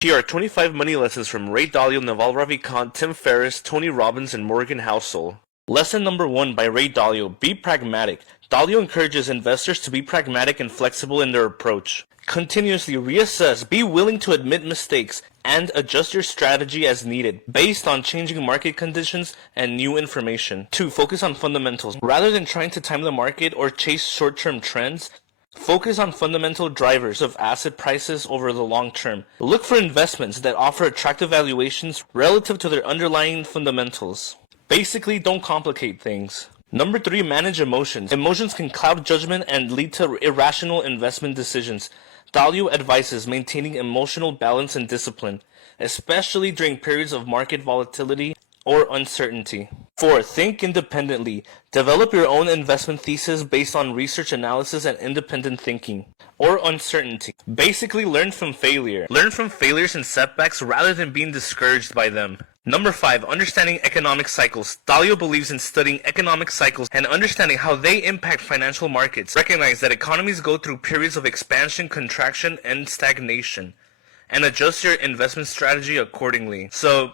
Here are 25 money lessons from Ray Dalio, Naval Ravikant, Tim Ferriss, Tony Robbins, and Morgan Housel. Lesson number 1 by Ray Dalio: Be pragmatic. Dalio encourages investors to be pragmatic and flexible in their approach. Continuously reassess, be willing to admit mistakes, and adjust your strategy as needed, based on changing market conditions and new information. 2. Focus on fundamentals. Rather than trying to time the market or chase short-term trends, focus on fundamental drivers of asset prices over the long term. Look for investments that offer attractive valuations relative to their underlying fundamentals. Basically, don't complicate things. Number 3, manage emotions. Emotions can cloud judgment and lead to irrational investment decisions. Dalio advises maintaining emotional balance and discipline, especially during periods of market volatility or uncertainty. 4. Think independently. Develop your own investment thesis based on research analysis and independent thinking. Or uncertainty. Basically, learn from failure. Learn from failures and setbacks rather than being discouraged by them. Number 5. Understanding economic cycles. Dalio believes in studying economic cycles and understanding how they impact financial markets. Recognize that economies go through periods of expansion, contraction, and stagnation, and adjust your investment strategy accordingly. So,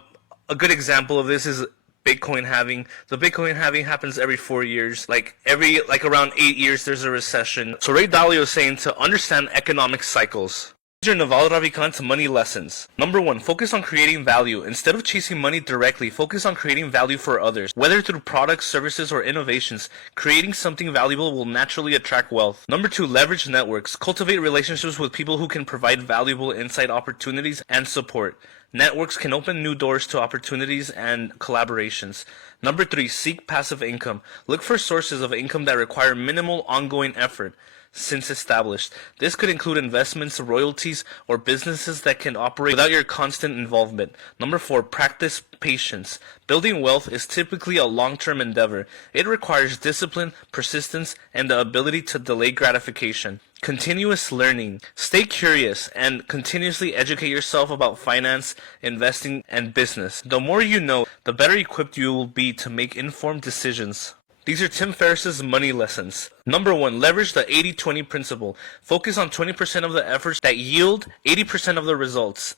a good example of this is Bitcoin halving. The Bitcoin halving happens every 4 years. Like around 8 years there's a recession. So Ray Dalio is saying to understand economic cycles. These are Naval Ravikant's money lessons. Number 1, focus on creating value. Instead of chasing money directly, focus on creating value for others. Whether through products, services, or innovations, creating something valuable will naturally attract wealth. Number 2, leverage networks. Cultivate relationships with people who can provide valuable insight, opportunities, and support. Networks can open new doors to opportunities and collaborations. Number 3, seek passive income. Look for sources of income that require minimal ongoing effort since established. This could include investments, royalties, or businesses that can operate without your constant involvement. Number 4, practice patience. Building wealth is typically a long-term endeavor. It requires discipline, persistence, and the ability to delay gratification. Continuous learning. Stay curious and continuously educate yourself about finance, investing, and business. The more you know, the better equipped you will be to make informed decisions. These are Tim Ferriss's money lessons. Number 1, leverage the 80-20 principle. Focus on 20% of the efforts that yield 80% of the results.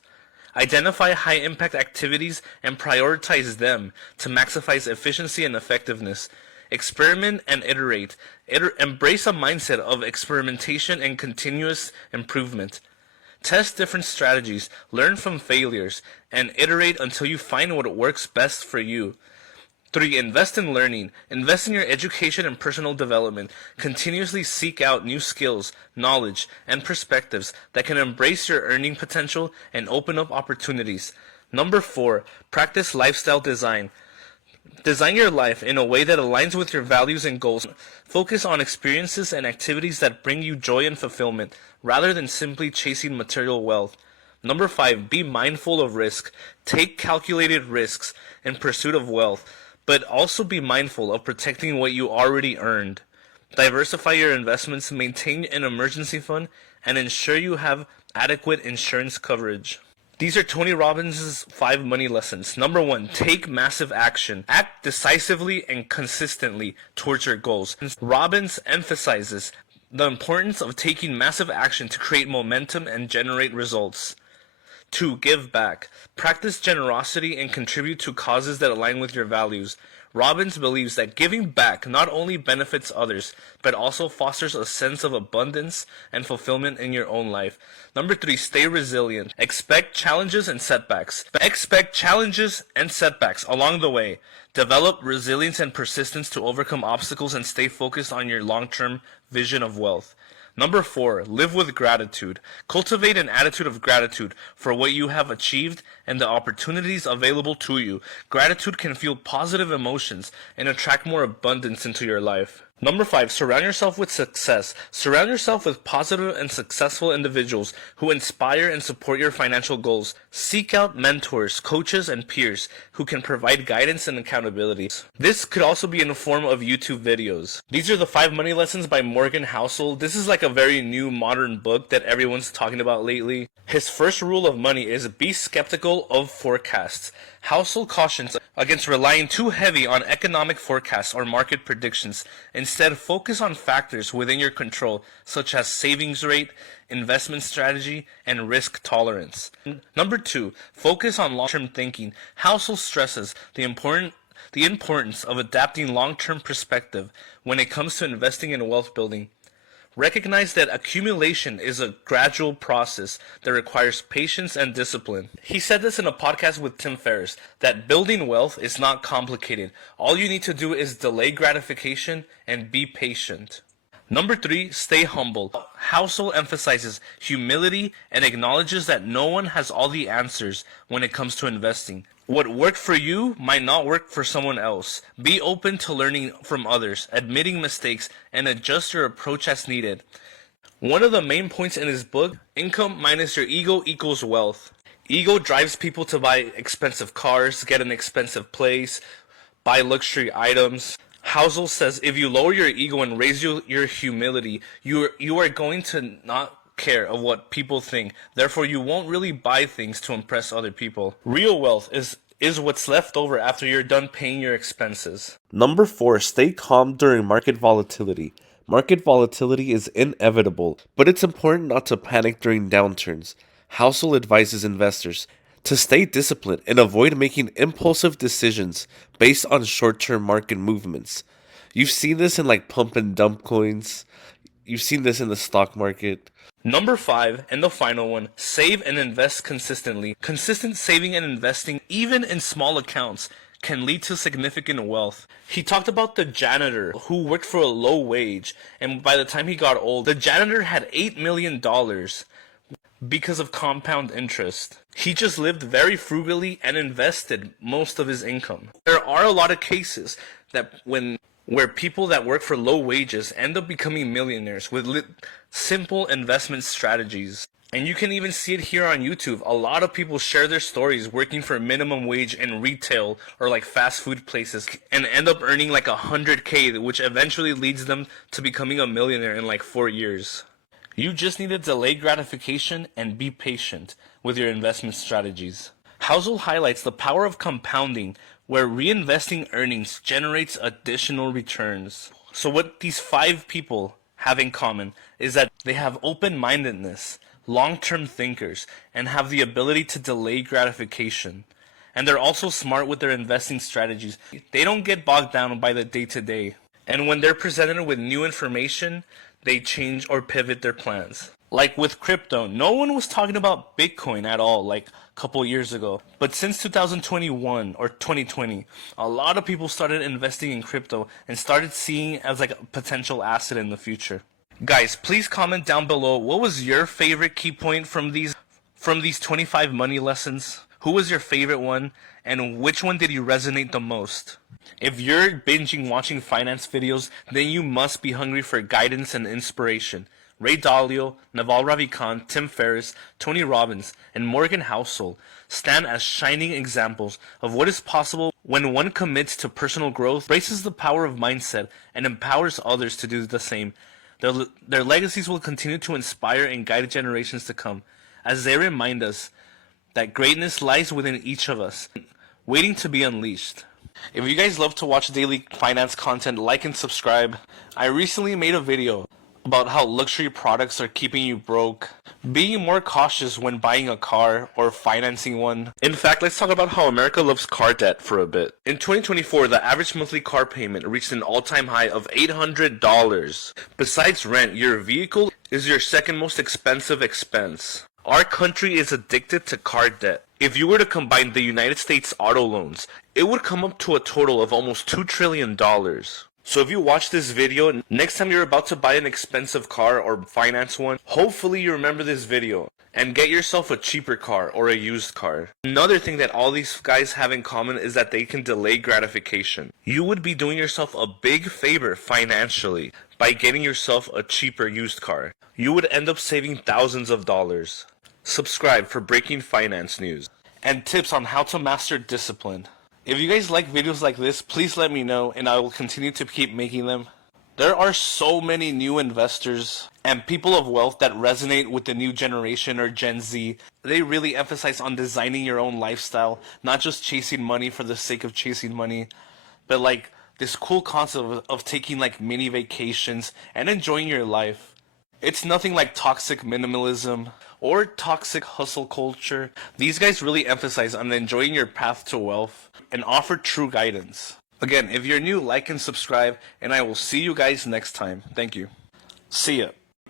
Identify high-impact activities and prioritize them to maximize efficiency and effectiveness. Experiment and iterate. Embrace a mindset of experimentation and continuous improvement. Test different strategies, learn from failures, and iterate until you find what works best for you. 3. Invest in learning. Invest in your education and personal development. Continuously seek out new skills, knowledge, and perspectives that can embrace your earning potential and open up opportunities. Number 4. Practice lifestyle design. Design your life in a way that aligns with your values and goals. Focus on experiences and activities that bring you joy and fulfillment, rather than simply chasing material wealth. Number 5. Be mindful of risk. Take calculated risks in pursuit of wealth, but also be mindful of protecting what you already earned. Diversify your investments, maintain an emergency fund, and ensure you have adequate insurance coverage. These are Tony Robbins' 5 money lessons. Number 1, take massive action. Act decisively and consistently towards your goals. Robbins emphasizes the importance of taking massive action to create momentum and generate results. 2. Give back. Practice generosity and contribute to causes that align with your values. Robbins believes that giving back not only benefits others, but also fosters a sense of abundance and fulfillment in your own life. Number 3, stay resilient. Expect challenges and setbacks. Along the way. Develop resilience and persistence to overcome obstacles and stay focused on your long-term vision of wealth. Number 4, live with gratitude. Cultivate an attitude of gratitude for what you have achieved and the opportunities available to you. Gratitude can fuel positive emotions and attract more abundance into your life. Number 5, surround yourself with success. Surround yourself with positive and successful individuals who inspire and support your financial goals. Seek out mentors, coaches, and peers who can provide guidance and accountability. This could also be in the form of YouTube videos. These are the 5 money lessons by Morgan Housel. This is like a very new modern book that everyone's talking about lately. His first rule of money is be skeptical of forecasts. Housel cautions against relying too heavy on economic forecasts or market predictions. Instead, focus on factors within your control, such as savings rate, investment strategy, and risk tolerance. Number 2, focus on long-term thinking. Housel stresses the importance of adapting long-term perspective when it comes to investing in wealth building. Recognize that accumulation is a gradual process that requires patience and discipline. He said this in a podcast with Tim Ferriss, that building wealth is not complicated. All you need to do is delay gratification and be patient. Number 3, stay humble. Housel emphasizes humility and acknowledges that no one has all the answers when it comes to investing. What worked for you might not work for someone else. Be open to learning from others, admitting mistakes, and adjust your approach as needed. One of the main points in his book, income minus your ego equals wealth. Ego drives people to buy expensive cars, get an expensive place, buy luxury items. Housel says if you lower your ego and raise your humility, you are going to not care of what people think. Therefore, you won't really buy things to impress other people. Real wealth is what's left over after you're done paying your expenses. Number 4, stay calm during market volatility. Market volatility is inevitable, but it's important not to panic during downturns. Housel advises investors to stay disciplined and avoid making impulsive decisions based on short-term market movements. You've seen this in like pump and dump coins. You've seen this in the stock market. Number 5, and the final one, save and invest consistently. Consistent saving and investing, even in small accounts, can lead to significant wealth. He talked about the janitor who worked for a low wage, and by the time he got old, the janitor had $8 million because of compound interest. He just lived very frugally and invested most of his income. There are a lot of cases where people that work for low wages end up becoming millionaires with simple investment strategies. And you can even see it here on YouTube. A lot of people share their stories working for minimum wage in retail or like fast food places and end up earning like $100K, which eventually leads them to becoming a millionaire in like 4 years. You just need to delay gratification and be patient with your investment strategies. Housel highlights the power of compounding, where reinvesting earnings generates additional returns. So what these 5 people have in common is that they have open-mindedness, long-term thinkers, and have the ability to delay gratification. And they're also smart with their investing strategies. They don't get bogged down by the day-to-day. And when they're presented with new information, they change or pivot their plans. Like with crypto, no one was talking about Bitcoin at all like a couple years ago. But since 2021 or 2020, a lot of people started investing in crypto and started seeing it as like a potential asset in the future. Guys, please comment down below what was your favorite key point from these 25 money lessons. Who was your favorite one, and which one did you resonate the most? If you're binging watching finance videos, then you must be hungry for guidance and inspiration. Ray Dalio, Naval Ravikant, Tim Ferriss, Tony Robbins, and Morgan Housel stand as shining examples of what is possible when one commits to personal growth, embraces the power of mindset, and empowers others to do the same. Their legacies will continue to inspire and guide generations to come, as they remind us that greatness lies within each of us, waiting to be unleashed. If you guys love to watch daily finance content, like and subscribe. I recently made a video about how luxury products are keeping you broke, being more cautious when buying a car or financing one. In fact, let's talk about how America loves car debt for a bit. In 2024, the average monthly car payment reached an all-time high of $800. Besides rent, your vehicle is your second most expensive expense. Our country is addicted to car debt. If you were to combine the United States auto loans, it would come up to a total of almost $2 trillion. So if you watch this video, next time you're about to buy an expensive car or finance one, hopefully you remember this video and get yourself a cheaper car or a used car. Another thing that all these guys have in common is that they can delay gratification. You would be doing yourself a big favor financially by getting yourself a cheaper used car. You would end up saving thousands of dollars. Subscribe for breaking finance news and tips on how to master discipline. If you guys like videos like this, please let me know and I will continue to keep making them. There are so many new investors and people of wealth that resonate with the new generation or Gen Z. They really emphasize on designing your own lifestyle, not just chasing money for the sake of chasing money, but like this cool concept of taking like mini vacations and enjoying your life. It's nothing like toxic minimalism or toxic hustle culture. These guys really emphasize on enjoying your path to wealth and offer true guidance. Again, if you're new, like and subscribe, and I will see you guys next time. Thank you. See ya.